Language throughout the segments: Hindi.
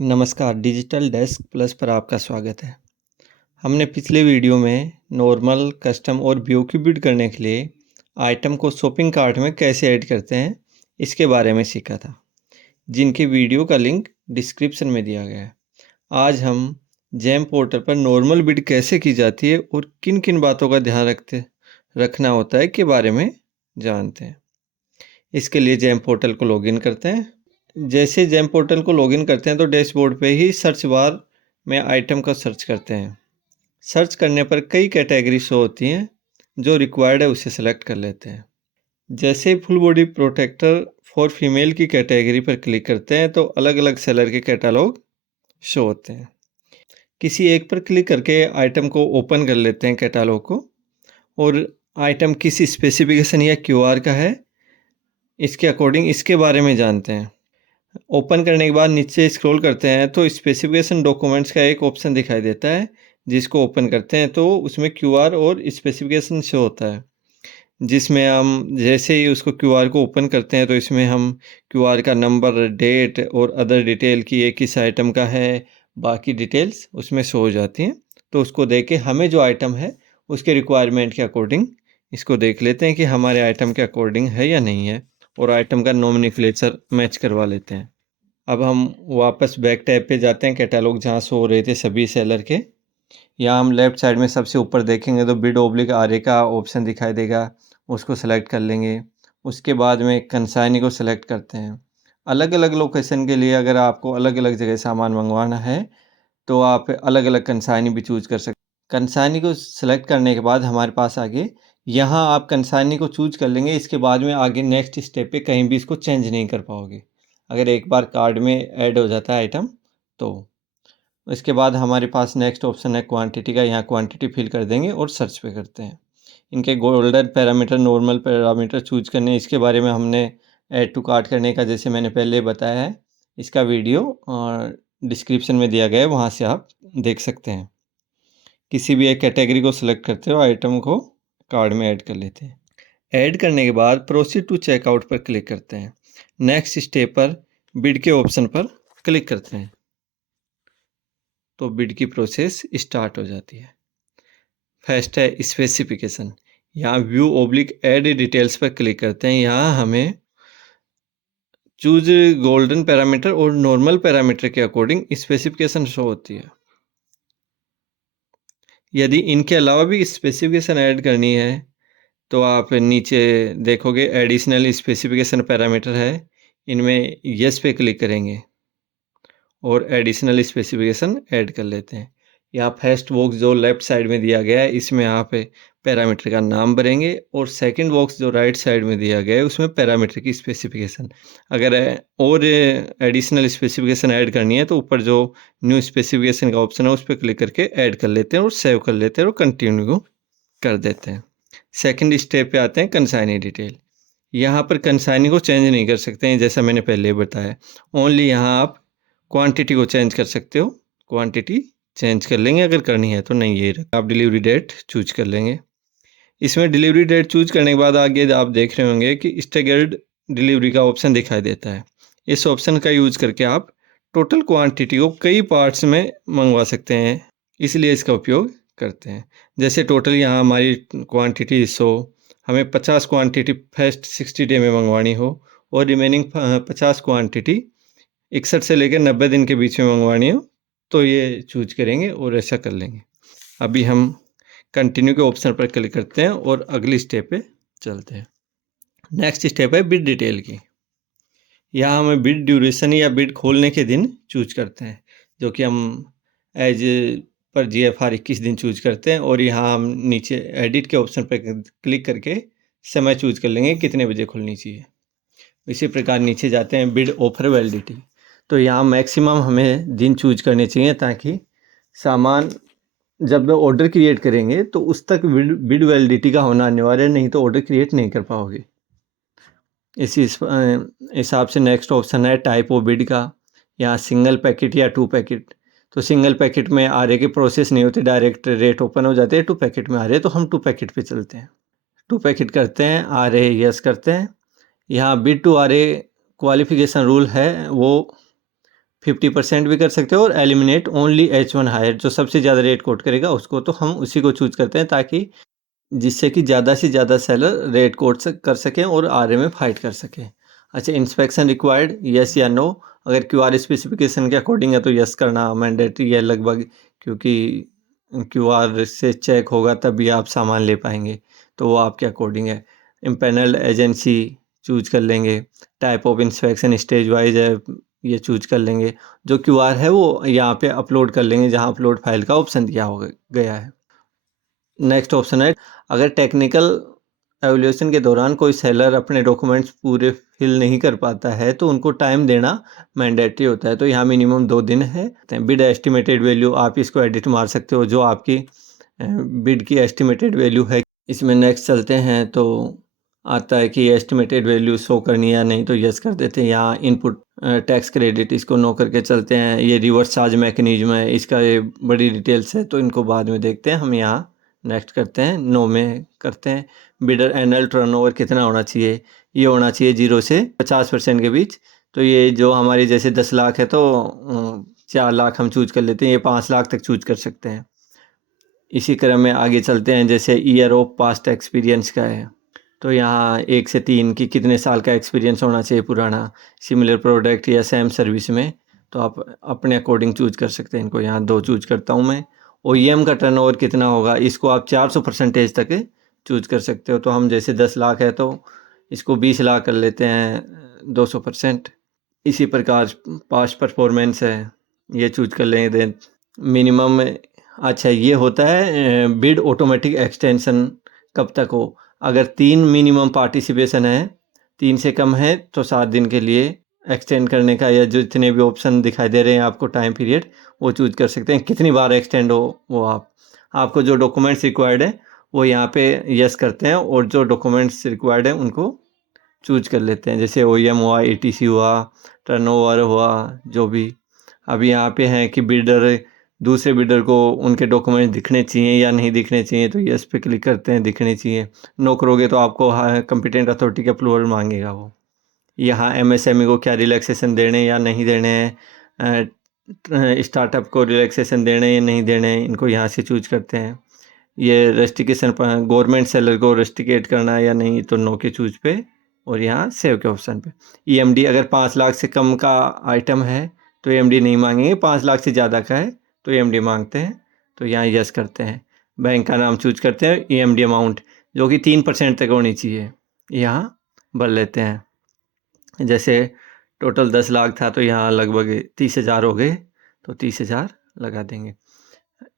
नमस्कार, डिजिटल डेस्क प्लस पर आपका स्वागत है। हमने पिछले वीडियो में नॉर्मल, कस्टम और ब्योक्यू बिड करने के लिए आइटम को शॉपिंग कार्ट में कैसे ऐड करते हैं, इसके बारे में सीखा था, जिनकी वीडियो का लिंक डिस्क्रिप्शन में दिया गया है। आज हम जैम पोर्टल पर नॉर्मल बिड कैसे की जाती है और किन-किन बातों का ध्यान रखना होता है के बारे में जानते हैं। इसके लिए जैम पोर्टल को लॉगिन करते हैं। जैसे जैम पोर्टल को लॉगिन करते हैं तो डैशबोर्ड पे ही सर्च बार में आइटम का सर्च करते हैं। सर्च करने पर कई कैटेगरी शो होती हैं, जो रिक्वायर्ड है उसे सेलेक्ट कर लेते हैं। जैसे full body protector for female की कैटेगरी पर क्लिक करते हैं तो अलग अलग सेलर के कैटलॉग शो होते हैं। किसी एक पर क्लिक करके आइटम को ओपन कर लेते हैं कैटलॉग को, और आइटम किस स्पेसिफिकेशन या क्यूआर का है, इसके अकॉर्डिंग इसके बारे में जानते हैं। ओपन करने के बाद नीचे स्क्रॉल करते हैं तो स्पेसिफिकेशन डॉक्यूमेंट्स का एक ऑप्शन दिखाई देता है, जिसको ओपन करते हैं तो उसमें क्यूआर और स्पेसिफिकेशन शो होता है, जिसमें हम जैसे ही उसको क्यूआर को ओपन करते हैं तो इसमें हम क्यूआर का नंबर, डेट और अदर डिटेल की ये किस आइटम का है, बाकी डिटेल्स उसमें शो हो जाती हैं। तो उसको देख के हमें जो आइटम है उसके रिक्वायरमेंट के अकॉर्डिंग इसको देख लेते हैं कि हमारे आइटम के अकॉर्डिंग है या नहीं है, और आइटम का नॉमेनक्लेचर मैच करवा लेते हैं। अब हम वापस बैक टैब पे जाते हैं, कैटलॉग जहाँ शो हो रहे थे सभी सेलर के। यहाँ हम लेफ़्ट साइड में सबसे ऊपर देखेंगे तो बिड ऑब्लिक आरए का ऑप्शन दिखाई देगा, उसको सेलेक्ट कर लेंगे। उसके बाद में कंसाइनी को सेलेक्ट करते हैं। अलग-अलग लोकेशन के लिए अगर आपको अलग-अलग जगह सामान मंगवाना है, तो आप अलग-अलग कंसाइनी भी चूज़ कर कंसाइनी को सेलेक्ट करने के बाद हमारे पास आगे यहाँ आप कंसाइनी को चूज़ कर लेंगे। इसके बाद में आगे नेक्स्ट स्टेप पे कहीं भी इसको चेंज नहीं कर पाओगे, अगर एक बार कार्ड में ऐड हो जाता है आइटम तो। इसके बाद हमारे पास नेक्स्ट ऑप्शन है क्वांटिटी का, यहाँ क्वांटिटी फिल कर देंगे और सर्च पे करते हैं। इनके golden parameter, normal parameter choose करने, इसके बारे में हमने ऐड टू कार्ट करने का जैसे मैंने पहले बताया है, इसका वीडियो डिस्क्रिप्शन में दिया गया है, वहाँ से आप देख सकते हैं। किसी भी एक कैटेगरी को सिलेक्ट करते हो, आइटम को कार्ड में ऐड कर लेते हैं। ऐड करने के बाद प्रोसीड टू चेकआउट पर क्लिक करते हैं। नेक्स्ट स्टेप पर बिड के ऑप्शन पर क्लिक करते हैं तो बिड की प्रोसेस स्टार्ट हो जाती है। फर्स्ट है स्पेसिफिकेशन। यहाँ व्यू ओब्लिक ऐड डिटेल्स पर क्लिक करते हैं। यहाँ हमें चूज गोल्डन पैरामीटर और नॉर्मल पैरामीटर के अकॉर्डिंग स्पेसिफिकेशन शो होती है। यदि इनके अलावा भी स्पेसिफिकेशन ऐड करनी है तो आप नीचे देखोगे एडिशनल स्पेसिफिकेशन पैरामीटर है, इनमें यस पे क्लिक करेंगे और एडिशनल स्पेसिफिकेशन ऐड कर लेते हैं। यहाँ फर्स्ट बॉक्स जो लेफ़्ट साइड में दिया गया है, इसमें आप पैरामीटर का नाम भरेंगे, और सेकंड बॉक्स जो राइट साइड में दिया गया है उसमें पैरामीटर की स्पेसिफिकेशन। अगर और एडिशनल स्पेसिफिकेशन ऐड करनी है तो ऊपर जो न्यू स्पेसिफिकेशन का ऑप्शन है उस पर क्लिक करके ऐड कर लेते हैं और सेव कर लेते हैं और कंटिन्यू कर देते हैं। सेकंड स्टेप पे आते हैं कंसाइनी डिटेल। यहाँ पर कंसाइनी को चेंज नहीं कर सकते हैं, जैसा मैंने पहले बताया। ओनली यहाँ आप क्वांटिटी को चेंज कर सकते हो, क्वांटिटी चेंज कर लेंगे अगर करनी है तो, नहीं ये आप डिलीवरी डेट चूज कर लेंगे। इसमें डिलीवरी डेट चूज करने के बाद आगे आप देख रहे होंगे कि स्टेगर्ड डिलीवरी का ऑप्शन दिखाई देता है। इस ऑप्शन का यूज करके आप टोटल क्वांटिटी को कई पार्ट्स में मंगवा सकते हैं, इसलिए इसका उपयोग करते हैं। जैसे टोटल यहाँ हमारी क्वांटिटी 100, हमें 50 क्वांटिटी फर्स्ट 60 डे में मंगवानी हो और रिमेनिंग 50 क्वांटिटी 61 से लेकर 90 दिन के बीच में मंगवानी हो तो ये चूज करेंगे और ऐसा कर लेंगे। अभी हम कंटिन्यू के ऑप्शन पर क्लिक करते हैं और अगली स्टेप पे चलते हैं। नेक्स्ट स्टेप है बिड डिटेल की। यहाँ हमें बिड ड्यूरेशन या बिड खोलने के दिन चूज करते हैं, जो कि हम एज पर GFR 21 दिन चूज करते हैं, और यहाँ हम नीचे एडिट के ऑप्शन पर क्लिक करके समय चूज कर लेंगे कितने बजे खुलनी चाहिए। इसी प्रकार नीचे जाते हैं बिड ऑफर वैलिडिटी, तो यहाँ मैक्सिमम हमें दिन चूज करने चाहिए ताकि सामान जब ऑर्डर क्रिएट करेंगे तो उस तक बिड वैलिडिटी का होना अनिवार्य, नहीं तो ऑर्डर क्रिएट नहीं कर पाओगे। इसी हिसाब से नेक्स्ट ऑप्शन है टाइप ऑफ बिड का। यहाँ सिंगल पैकेट या 2 पैकेट, तो सिंगल पैकेट में आरए की प्रोसेस नहीं होती, डायरेक्ट रेट ओपन हो जाते हैं। 2 पैकेट में आ रहे तो हम 2 पैकेट पे चलते हैं, 2 पैकेट करते हैं, आरए यस करते हैं। यहाँ bid to RA qualification rule है, वो 50% भी कर सकते हो और एलिमिनेट ओनली H1 हायर, जो सबसे ज़्यादा रेट कोट करेगा उसको, तो हम उसी को चूज़ करते हैं ताकि जिससे कि ज़्यादा से ज़्यादा सेलर रेट कोट कर सकें और आरए में फाइट कर सकें। अच्छा, इंस्पेक्शन रिक्वायर्ड, यस या नो? अगर क्यूआर स्पेसिफिकेशन के अकॉर्डिंग है तो यस करना मैंडेटरी है लगभग, क्योंकि क्यूआर से चेक होगा तभी आप सामान ले पाएंगे, तो वो आपके अकॉर्डिंग है। इम्पैनल्ड एजेंसी चूज कर लेंगे। Type of inspection stage wise है, ये चूज कर लेंगे। जो क्यूआर है वो यहाँ पे अपलोड कर लेंगे जहाँ अपलोड फाइल का ऑप्शन दिया हो गया है। नेक्स्ट ऑप्शन है, अगर टेक्निकल एवल्यूएशन के दौरान कोई सेलर अपने डॉक्यूमेंट्स पूरे फिल नहीं कर पाता है तो उनको टाइम देना मैंडेटरी होता है, तो यहाँ मिनिमम 2 दिन है। बिड एस्टिमेटेड वैल्यू, आप इसको एडिट मार सकते हो, जो आपकी बिड की एस्टिमेटेड वैल्यू है। इसमें नेक्स्ट चलते हैं तो आता है कि एस्टिमेटेड वैल्यू शो करनी या नहीं, तो यस कर देते हैं। यहाँ इनपुट टैक्स क्रेडिट, इसको नो करके चलते हैं। ये रिवर्स चार्ज मैकेनिज्म है, इसका ये बड़ी डिटेल्स है तो इनको बाद में देखते हैं। हम यहाँ नेक्स्ट करते हैं, नो में करते हैं। बिडर एनुअल टर्नओवर कितना होना चाहिए? ये होना चाहिए 0 से 50% के बीच। तो ये जो हमारी जैसे 10 लाख है तो 4 लाख हम चूज कर लेते हैं, ये 5 लाख तक चूज कर सकते हैं। इसी क्रम में आगे चलते हैं, जैसे ईयर ऑफ पास्ट एक्सपीरियंस का है तो यहाँ 1 से 3 की कितने साल का एक्सपीरियंस होना चाहिए पुराना सिमिलर प्रोडक्ट या सेम सर्विस में, तो आप अपने अकॉर्डिंग चूज कर सकते हैं। इनको यहाँ 2 चूज करता हूँ मैं। ओईएम का टर्नओवर कितना होगा, इसको आप 400% तक चूज कर सकते हो। तो हम जैसे 10 लाख है तो इसको 20 लाख कर लेते हैं 200%। इसी प्रकार पास्ट परफॉर्मेंस है, ये चूज कर लेंगे। देन मिनिमम, अच्छा ये होता है बिड ऑटोमेटिक एक्सटेंशन कब तक हो। अगर 3 मिनिमम पार्टिसिपेशन है, 3 से कम है तो 7 दिन के लिए एक्सटेंड करने का, या जो जितने भी ऑप्शन दिखाई दे रहे हैं आपको टाइम पीरियड, वो चूज कर सकते हैं कितनी बार एक्सटेंड हो वो। आपको जो डॉक्यूमेंट्स रिक्वायर्ड है वो यहाँ पे यस करते हैं और जो डॉक्यूमेंट्स रिक्वायर्ड है उनको चूज कर लेते हैं। जैसे ओईएम हुआ, एटीसी हुआ, टर्नओवर हुआ, जो भी। अब यहाँ पे है कि बिल्डर, दूसरे बिल्डर को उनके डॉक्यूमेंट दिखने चाहिए या नहीं दिखने चाहिए, तो यस पे क्लिक करते हैं, दिखने चाहिए। नो करोगे तो आपको कंपिटेंट अथॉरिटी का अप्रूवल मांगेगा वो। यहाँ एमएसएमई को क्या रिलैक्सेशन देने या नहीं देने हैं, स्टार्टअप को रिलैक्सेशन देने या नहीं देने, इनको यहाँ से चूज करते हैं। ये रेस्टिकेशन, गवर्नमेंट सेलर को रेस्टिकेट करना है या नहीं, तो नो के चूज पे और यहाँ सेव के ऑप्शन पे। ईएमडी, अगर 5 लाख से कम का आइटम है तो ईएमडी नहीं मांगेंगे, 5 लाख से ज़्यादा का है तो ईएमडी मांगते हैं, तो यहाँ यस करते हैं। बैंक का नाम चूज करते हैं, ईएमडी अमाउंट जो कि 3% तक होनी चाहिए, यहाँ भर लेते हैं। जैसे टोटल 10 लाख था तो यहाँ लगभग 30,000 हो गए, तो 30,000 लगा देंगे।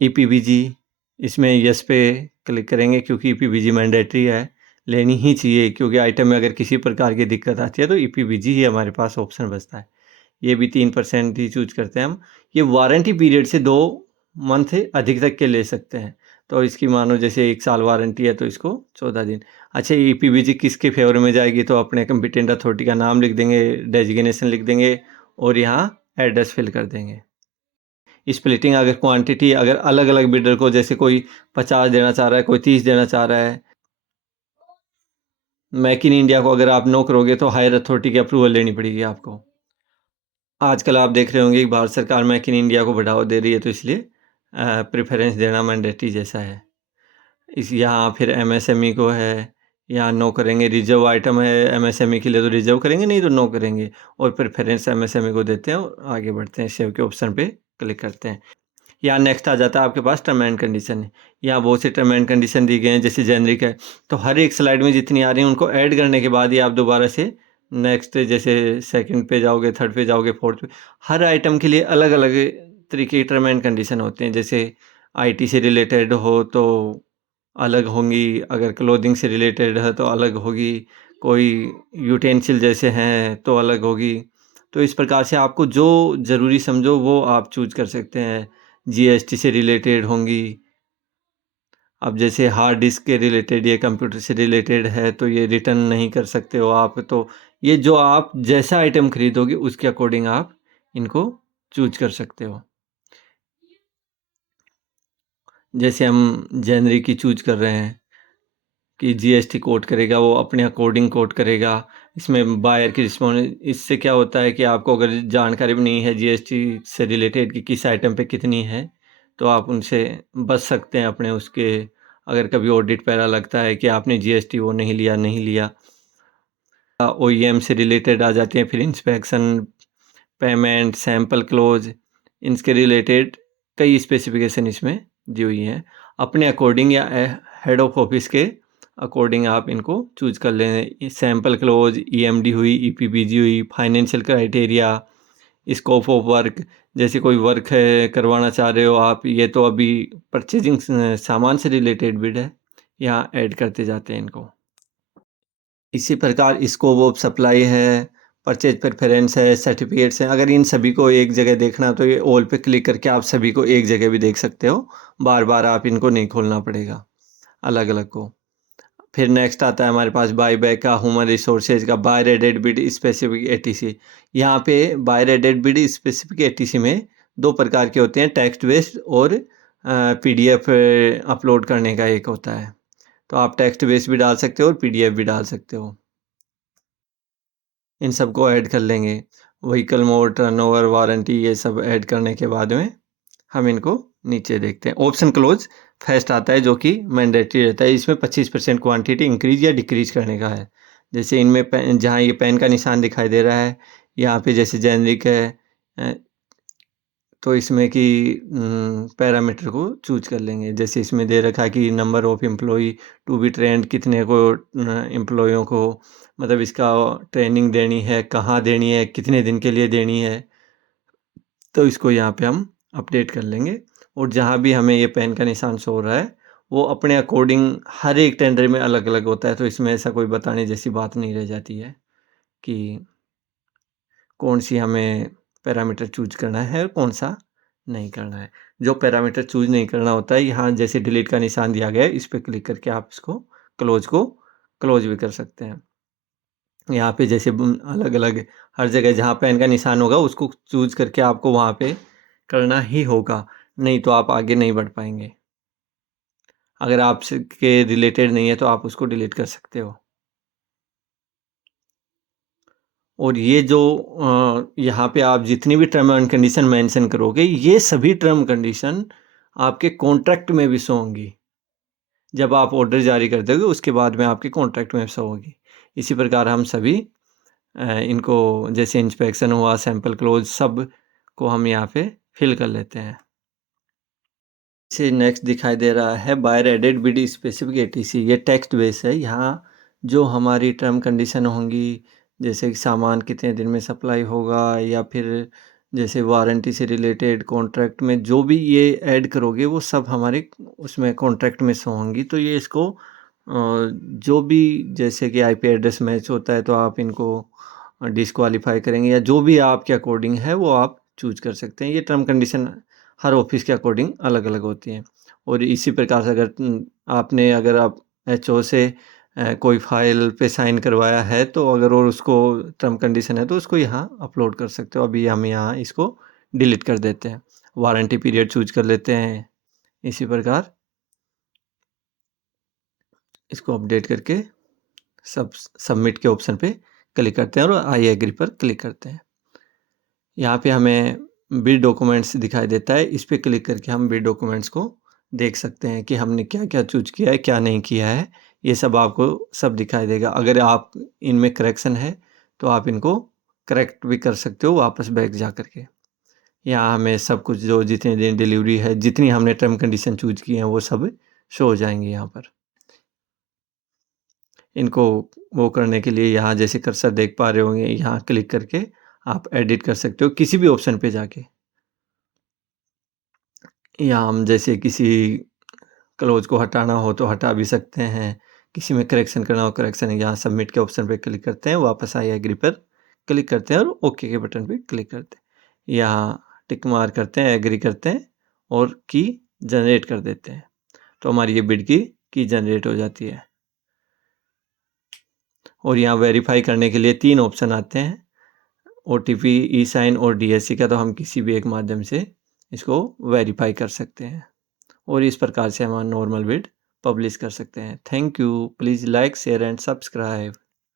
ईपीबीजी, इसमें यस पे क्लिक करेंगे क्योंकि ईपीबीजी मैंडेटरी है, लेनी ही चाहिए, क्योंकि आइटम में अगर किसी प्रकार की दिक्कत आती है तो ईपीबीजी ही हमारे पास ऑप्शन बचता है। ये भी 3% ही चूज करते हैं हम। ये वारंटी पीरियड से 2 मंथ अधिक तक के ले सकते हैं, तो इसकी मानो जैसे 1 साल वारंटी है तो इसको 14 दिन। अच्छा, ईपीबीजी किसके फेवर में जाएगी, तो अपने कंपिटेंट अथॉरिटी का नाम लिख देंगे, डेजिग्नेशन लिख देंगे और यहाँ एड्रेस फिल कर देंगे। स्प्लिटिंग, अगर क्वांटिटी, अगर अलग अलग बिडर को, जैसे कोई 50 देना चाह रहा है, कोई 30 देना चाह रहा है। मेक इन इंडिया को अगर आप नो करोगे तो हायर अथॉरिटी की अप्रूवल लेनी पड़ेगी आपको। आजकल आप देख रहे होंगे कि भारत सरकार मेक इन इंडिया को बढ़ावा दे रही है, तो इसलिए प्रेफरेंस देना मैंडेटरी जैसा है। इस यहाँ फिर एमएसएमई को है, यहाँ नो करेंगे। रिजर्व आइटम है एमएसएमई के लिए तो रिजर्व करेंगे, नहीं तो नो करेंगे, और प्रेफरेंस एमएसएमई को देते हैं और आगे बढ़ते हैं। सेव के ऑप्शन पे क्लिक करते हैं। यहाँ नेक्स्ट आ जाता है आपके पास टर्म एंड कंडीशन। यहाँ बहुत से टर्म एंड कंडीशन दी गए हैं, जैसे जेनरिक है, तो हर एक स्लाइड में जितनी आ रही हैं उनको ऐड करने के बाद ही आप दोबारा से नेक्स्ट, जैसे सेकंड पे जाओगे, थर्ड पे जाओगे, फोर्थ पे, हर आइटम के लिए अलग अलग तरीके की टर्म एंड कंडीशन होते हैं। जैसे आईटी से रिलेटेड हो तो अलग होंगी, अगर क्लोथिंग से रिलेटेड है तो अलग होगी, कोई यूटेंसिल जैसे हैं तो अलग होगी। तो इस प्रकार से आपको जो ज़रूरी समझो वो आप चूज कर सकते हैं। जीएसटी से रिलेटेड होंगी। अब जैसे हार्ड डिस्क के रिलेटेड या कंप्यूटर से रिलेटेड है तो ये रिटर्न नहीं कर सकते हो आप, तो ये जो आप जैसा आइटम खरीदोगे उसके अकॉर्डिंग आप इनको चूज कर सकते हो। जैसे हम जनवरी की चूज कर रहे हैं कि जीएसटी कोट करेगा, वो अपने अकॉर्डिंग कोट करेगा। इसमें बायर की रिस्पॉन्स, इससे क्या होता है कि आपको अगर जानकारी भी नहीं है जीएसटी से रिलेटेड कि किस आइटम पे कितनी है, तो आप उनसे बच सकते हैं अपने उसके, अगर कभी ऑडिट पैरा लगता है कि आपने जीएसटी वो नहीं लिया। ओईएम से रिलेटेड आ जाती हैं, फिर इंस्पेक्शन, पेमेंट, सैंपल क्लोज, इनके रिलेटेड कई स्पेसिफिकेशन इसमें दी हुई हैं। अपने अकॉर्डिंग या हेड ऑफ ऑफिस के अकॉर्डिंग आप इनको चूज कर लें। सैंपल क्लोज, ईएमडी हुई, ईपीबीजी हुई, financial criteria, scope of work, जैसे कोई वर्क है करवाना चाह रहे हो आप, ये तो अभी परचेजिंग सामान से रिलेटेड बिड है, यहाँ ऐड करते जाते हैं इनको। इसी प्रकार स्कोप ऑफ सप्लाई है, परचेज प्रेफरेंस है, सर्टिफिकेट्स हैं। अगर इन सभी को एक जगह देखना तो ये ऑल पे क्लिक करके आप सभी को एक जगह भी देख सकते हो, बार बार आप इनको नहीं खोलना पड़ेगा अलग अलग को। फिर नेक्स्ट आता है हमारे पास बाय बैक का, ह्यूमन रिसोर्सेज का, buyer added bid specific ATC. यहाँ पे buyer added bid specific ATC में दो प्रकार के होते हैं, टेक्स्ट बेस्ड और पीडीएफ अपलोड करने का एक होता है। तो आप टेक्स्ट बेस्ड भी डाल सकते हो और पीडीएफ भी डाल सकते हो। इन सबको ऐड कर लेंगे। व्हीकल मोड, टर्नओवर, वारंटी, ये सब ऐड करने के बाद में हम इनको नीचे देखते हैं। ऑप्शन क्लोज फर्स्ट आता है जो कि मैंडेटरी रहता है। इसमें 25% क्वांटिटी इंक्रीज या डिक्रीज करने का है। जैसे इनमें पेन, जहाँ ये पेन का निशान दिखाई दे रहा है, यहाँ पे जैसे जेनरिक है, अ, तो इसमें कि पैरामीटर को चूज कर लेंगे। जैसे इसमें दे रखा है कि number of employee to be trained, कितने को एम्प्लॉयों को मतलब इसका ट्रेनिंग देनी है, कहाँ देनी है, कितने दिन के लिए देनी है, तो इसको यहाँ पे हम अपडेट कर लेंगे। और जहाँ भी हमें ये पेन का निशान शो हो रहा है वो अपने अकॉर्डिंग हर एक टेंडर में अलग अलग होता है, तो इसमें ऐसा कोई बताने जैसी बात नहीं रह जाती है कि कौन सी हमें पैरामीटर चूज करना है और कौन सा नहीं करना है। जो पैरामीटर चूज नहीं करना होता है, यहाँ जैसे डिलीट का निशान दिया गया है, इस पे क्लिक करके आप इसको क्लोज भी कर सकते हैं। यहाँ पे जैसे अलग अलग हर जगह जहाँ पेन का निशान होगा उसको चूज करके आपको वहाँ पे करना ही होगा, नहीं तो आप आगे नहीं बढ़ पाएंगे। अगर आपसे के रिलेटेड नहीं है तो आप उसको डिलीट कर सकते हो। और ये जो यहाँ पे आप जितनी भी टर्म एंड कंडीशन मेंशन करोगे, ये सभी टर्म कंडीशन आपके कॉन्ट्रैक्ट में भी शो होंगी। जब आप ऑर्डर जारी कर दोगे उसके बाद में आपके कॉन्ट्रैक्ट में शो होगी। इसी प्रकार हम सभी इनको जैसे इंस्पेक्शन हुआ, सैंपल क्लोज, सब को हम यहाँ पे फिल कर लेते हैं। इसे नेक्स्ट दिखाई दे रहा है buyer added bid specific ATC. ये टेक्स्ट बेस है। यहाँ जो हमारी टर्म कंडीशन होंगी, जैसे कि सामान कितने दिन में सप्लाई होगा, या फिर जैसे वारंटी से रिलेटेड कॉन्ट्रैक्ट में जो भी ये ऐड करोगे वो सब हमारे उसमें कॉन्ट्रैक्ट में शो होंगी। तो ये इसको जो भी जैसे कि आईपी एड्रेस मैच होता है तो आप इनको डिसक्वालीफाई करेंगे, या जो भी आपके अकॉर्डिंग है वो आप चूज कर सकते हैं। ये टर्म कंडीशन हर ऑफिस के अकॉर्डिंग अलग अलग होती हैं। और इसी प्रकार से अगर आप एचओ से कोई फाइल पे साइन करवाया है, तो अगर और उसको टर्म कंडीशन है तो उसको यहाँ अपलोड कर सकते हो। अभी हम यहाँ इसको डिलीट कर देते हैं। वारंटी पीरियड चूज कर लेते हैं। इसी प्रकार इसको अपडेट करके सबमिट के ऑप्शन पे क्लिक करते हैं और आई एग्री पर क्लिक करते हैं। यहाँ पे हमें बिड डॉक्यूमेंट्स दिखाई देता है। इस पे क्लिक करके हम बिड डॉक्यूमेंट्स को देख सकते हैं कि हमने क्या क्या चूज किया है, क्या नहीं किया है। ये सब आपको सब दिखाई देगा। अगर आप इनमें करेक्शन है तो आप इनको करेक्ट भी कर सकते हो वापस बैक जा करके। यहाँ हमें सब कुछ जो जितने दिन डिलीवरी है, जितनी हमने टर्म कंडीशन चूज की हैं वो सब शो हो जाएंगे यहाँ पर। इनको वो करने के लिए यहाँ जैसे कर्सर देख पा रहे होंगे, यहाँ क्लिक करके आप एडिट कर सकते हो किसी भी ऑप्शन पे जाके। या हम जैसे किसी क्लोज को हटाना हो तो हटा भी सकते हैं, किसी में करेक्शन करना हो करेक्शन, यहाँ सबमिट के ऑप्शन पे क्लिक करते हैं, वापस आई एग्री पर क्लिक करते हैं और ओके के बटन पे क्लिक करते हैं। यहाँ टिक मार करते हैं, एग्री करते हैं और की जनरेट कर देते हैं, तो हमारी ये बिड की जनरेट हो जाती है। और यहाँ वेरीफाई करने के लिए 3 ऑप्शन आते हैं, ओटीपी, ई साइन और डीएससी का। तो हम किसी भी एक माध्यम से इसको वेरीफाई कर सकते हैं और इस प्रकार से हम नॉर्मल बिड पब्लिश कर सकते हैं। Thank you. Please like, share and subscribe.